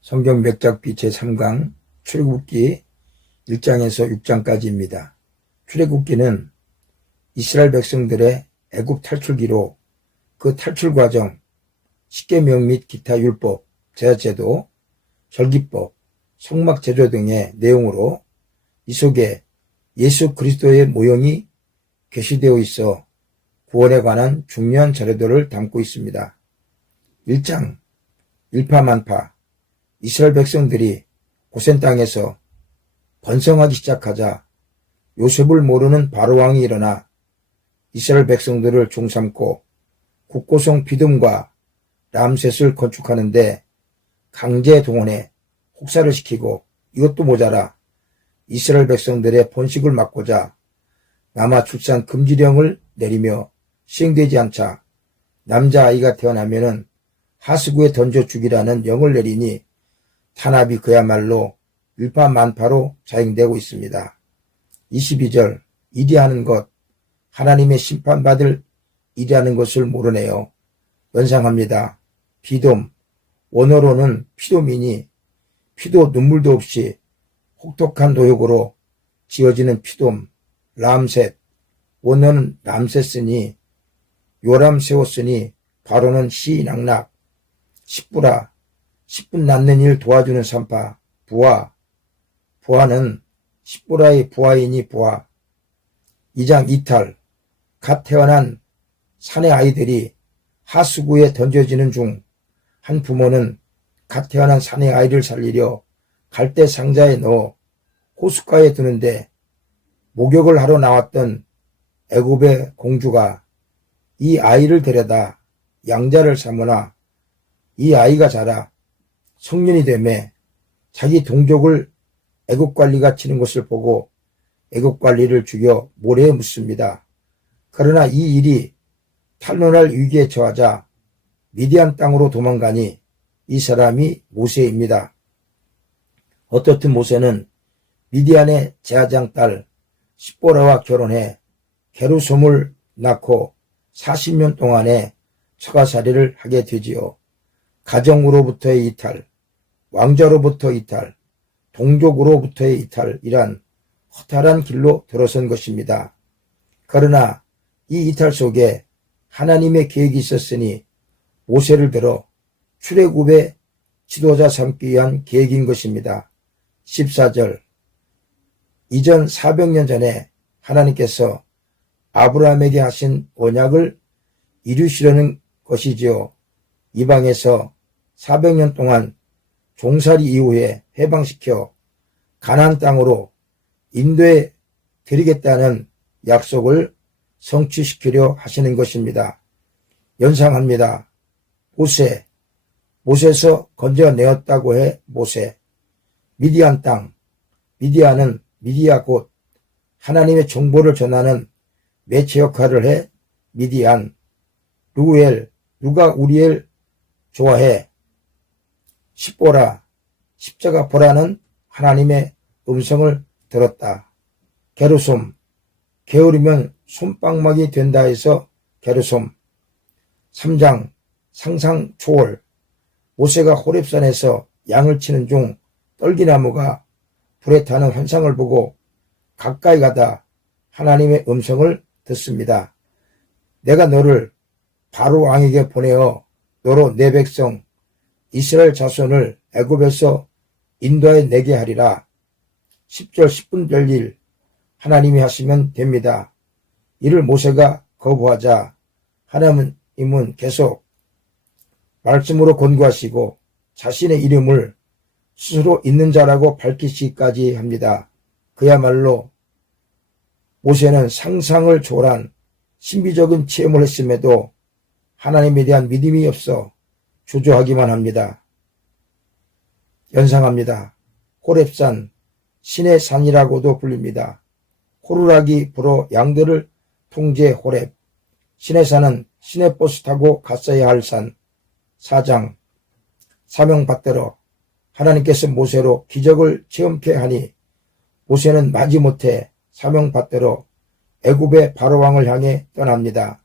성경 맥작비 제3강 출애굽기 1장에서 6장까지입니다. 출애굽기는 이스라엘 백성들의 애굽 탈출기로 그 탈출 과정, 십계명 및 기타 율법, 제사제도, 절기법, 성막제조 등의 내용으로 이 속에 예수 그리스도의 모형이 게시되어 있어 구원에 관한 중요한 자료들을 담고 있습니다. 1장 일파만파 이스라엘 백성들이 고센 땅에서 번성하기 시작하자 요셉을 모르는 바로왕이 일어나 이스라엘 백성들을 종삼고 국고성 비듬과 람셋을 건축하는데 강제 동원해 혹사를 시키고 이것도 모자라 이스라엘 백성들의 번식을 막고자 남아 출산 금지령을 내리며 시행되지 않자 남자아이가 태어나면은 하수구에 던져 죽이라는 영을 내리니 탄압이 그야말로 일파만파로 자행되고 있습니다. 22절 이리하는 것 하나님의 심판받을 일이라는 것을 모르네요. 연상합니다. 비돔 원어로는 피돔이니 피도 눈물도 없이 혹독한 도욕으로 지어지는 피돔 람셋 원어는 람셋으니 요람 세웠으니 바로는 시낙낙 십부라 10분 낳는 일 도와주는 산파 부하 부하는 십부라의 부하이니 부하 2장 이탈 갓 태어난 사내 아이들이 하수구에 던져지는 중 한 부모는 갓 태어난 사내 아이를 살리려 갈대 상자에 넣어 호숫가에 두는데 목욕을 하러 나왔던 애굽의 공주가 이 아이를 데려다 양자를 삼으나 이 아이가 자라 성년이 되매 자기 동족을 애국관리가 치는 것을 보고 애국관리를 죽여 모래에 묻습니다. 그러나 이 일이 탄로날 위기에 처하자 미디안 땅으로 도망가니 이 사람이 모세입니다. 어떻든 모세는 미디안의 제사장 딸 십보라와 결혼해 게르솜을 낳고 40년 동안의 처가살이를 하게 되지요. 가정으로부터의 이탈, 왕자로부터 이탈, 동족으로부터의 이탈이란 허탈한 길로 들어선 것입니다. 그러나 이 이탈 속에 하나님의 계획이 있었으니 모세를 들어 출애굽의 지도자 삼기 위한 계획인 것입니다. 14절 이전 400년 전에 하나님께서 아브라함에게 하신 언약을 이루시려는 것이지요. 이방에서 400년 동안 종살이 이후에 해방시켜 가나안 땅으로 인도해 드리겠다는 약속을 성취시키려 하시는 것입니다. 연상합니다. 모세에서 건져내었다고 해 모세. 미디안 땅, 미디안은 미디아 곧 하나님의 정보를 전하는 매체 역할을 해 미디안. 루엘, 누가 우리엘 좋아해. 십보라, 십자가 보라는 하나님의 음성을 들었다. 게르솜, 게으르면 솜방망이 된다 해서 게르솜. 3장 상상 초월 모세가 호렙산에서 양을 치는 중 떨기나무가 불에 타는 환상을 보고 가까이 가다 하나님의 음성을 듣습니다. 내가 너를 바로 왕에게 보내어 너로 내 백성 이스라엘 자손을 애굽에서 인도해 내게 하리라. 10절 10분 별일 하나님이 하시면 됩니다. 이를 모세가 거부하자 하나님은 계속 말씀으로 권고하시고 자신의 이름을 스스로 있는 자라고 밝히시기까지 합니다. 그야말로 모세는 상상을 초월한 신비적인 체험을 했음에도 하나님에 대한 믿음이 없어 주저하기만 합니다. 연상합니다. 호렙산, 신의 산이라고도 불립니다. 호루라기 불어 양들을 통제 호렙. 신의 산은 신의 버스 타고 갔어야 할 산. 4장 사명받들어 하나님께서 모세로 기적을 체험케 하니 모세는 마지못해 사명받들어 애굽의 바로왕을 향해 떠납니다.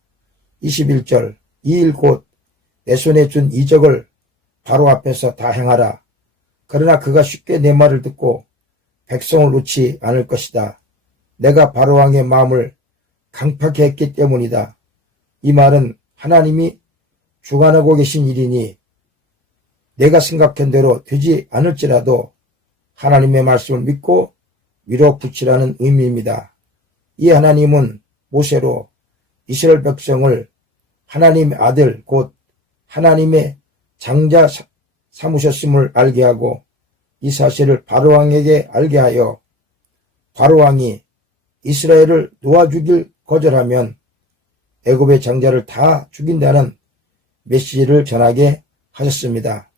21절 이 일 곧 내 손에 준 이적을 바로 앞에서 다 행하라. 그러나 그가 쉽게 내 말을 듣고 백성을 놓지 않을 것이다. 내가 바로왕의 마음을 강팍해 했기 때문이다. 이 말은 하나님이 주관하고 계신 일이니 내가 생각한 대로 되지 않을지라도 하나님의 말씀을 믿고 밀어붙이라는 의미입니다. 이 하나님은 모세로 이스라엘 백성을 하나님의 아들 곧 하나님의 장자 삼으셨음을 알게 하고 이 사실을 바로왕에게 알게 하여 바로왕이 이스라엘을 놓아주길 거절하면 애굽의 장자를 다 죽인다는 메시지를 전하게 하셨습니다.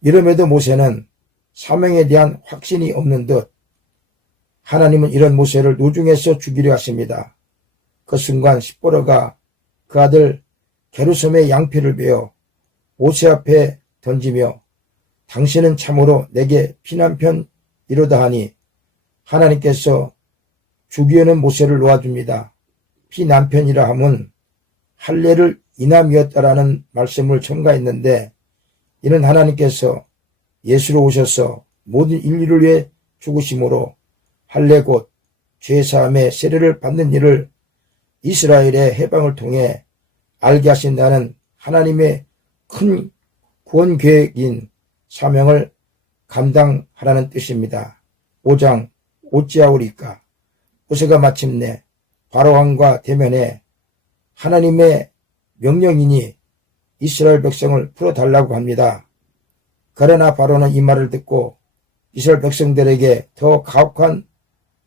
이름에도 모세는 사명에 대한 확신이 없는 듯 하나님은 이런 모세를 노중에서 죽이려 하십니다. 그 순간 십보로가 그 아들 게르솜의 양피를 베어 모세 앞에 던지며 당신은 참으로 내게 피난편이로다 하니 하나님께서 죽이려는 모세를 놓아줍니다. 피난편이라 함은 할례를 인함이었다라는 말씀을 첨가했는데 이는 하나님께서 예수로 오셔서 모든 인류를 위해 죽으심으로 할례 곧 죄사함의 세례를 받는 일을 이스라엘의 해방을 통해 알게 하신다는 하나님의 큰 구원 계획인 사명을 감당하라는 뜻입니다. 5장 어찌하오리까. 모세가 마침내 바로왕과 대면해 하나님의 명령이니 이스라엘 백성을 풀어달라고 합니다. 그러나 바로는 이 말을 듣고 이스라엘 백성들에게 더 가혹한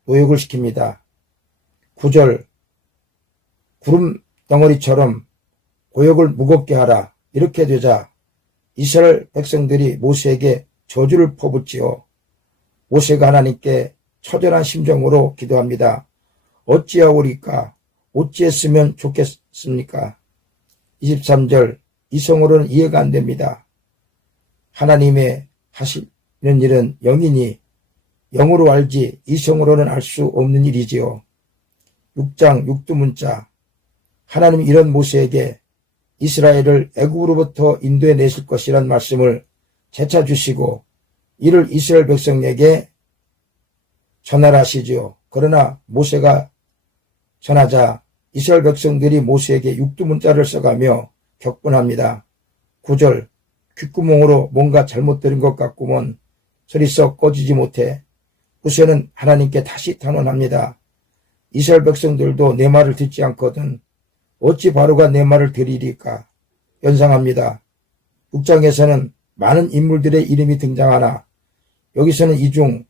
노역을 시킵니다. 9절 구름 덩어리처럼 고역을 무겁게 하라. 이렇게 되자 이스라엘 백성들이 모세에게 저주를 퍼붓지요. 모세가 하나님께 처절한 심정으로 기도합니다. 어찌하오리까? 어찌했으면 좋겠습니까? 23절 이성으로는 이해가 안 됩니다. 하나님의 하시는 일은 영이니 영으로 알지 이성으로는 알 수 없는 일이지요. 6장 6두문자 하나님이 이런 모세에게 이스라엘을 애굽으로부터 인도해 내실 것이란 말씀을 재차 주시고 이를 이스라엘 백성에게 전하라 하시지요. 그러나 모세가 전하자 이스라엘 백성들이 모세에게 육두문자를 써가며 격분합니다. 9절 귓구멍으로 뭔가 잘못 들은 것 같구먼 소리 썩 꺼지지 못해 모세는 하나님께 다시 탄원합니다. 이스라엘 백성들도 내 말을 듣지 않거든 어찌 바로가 내 말을 들으리까. 연상합니다. 6장에서는 많은 인물들의 이름이 등장하나 여기서는 이 중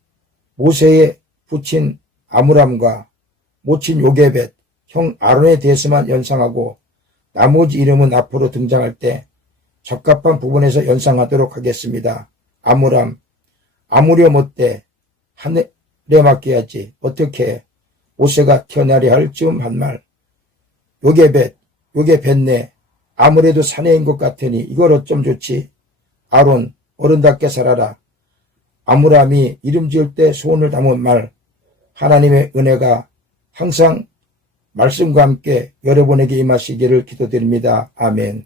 모세의 부친 아므람과 모친 요게벳, 형 아론에 대해서만 연상하고 나머지 이름은 앞으로 등장할 때 적합한 부분에서 연상하도록 하겠습니다. 아므람, 아무려 못돼 하늘에 맡겨야지 어떻게 모세가 태어나려 할 즈음 한 말. 요게벳, 요게벳네 아무래도 사내인 것 같으니 이걸 어쩜 좋지. 아론, 어른답게 살아라. 아므람이 이름 지을 때 소원을 담은 말. 하나님의 은혜가 항상 말씀과 함께 여러분에게 임하시기를 기도드립니다. 아멘.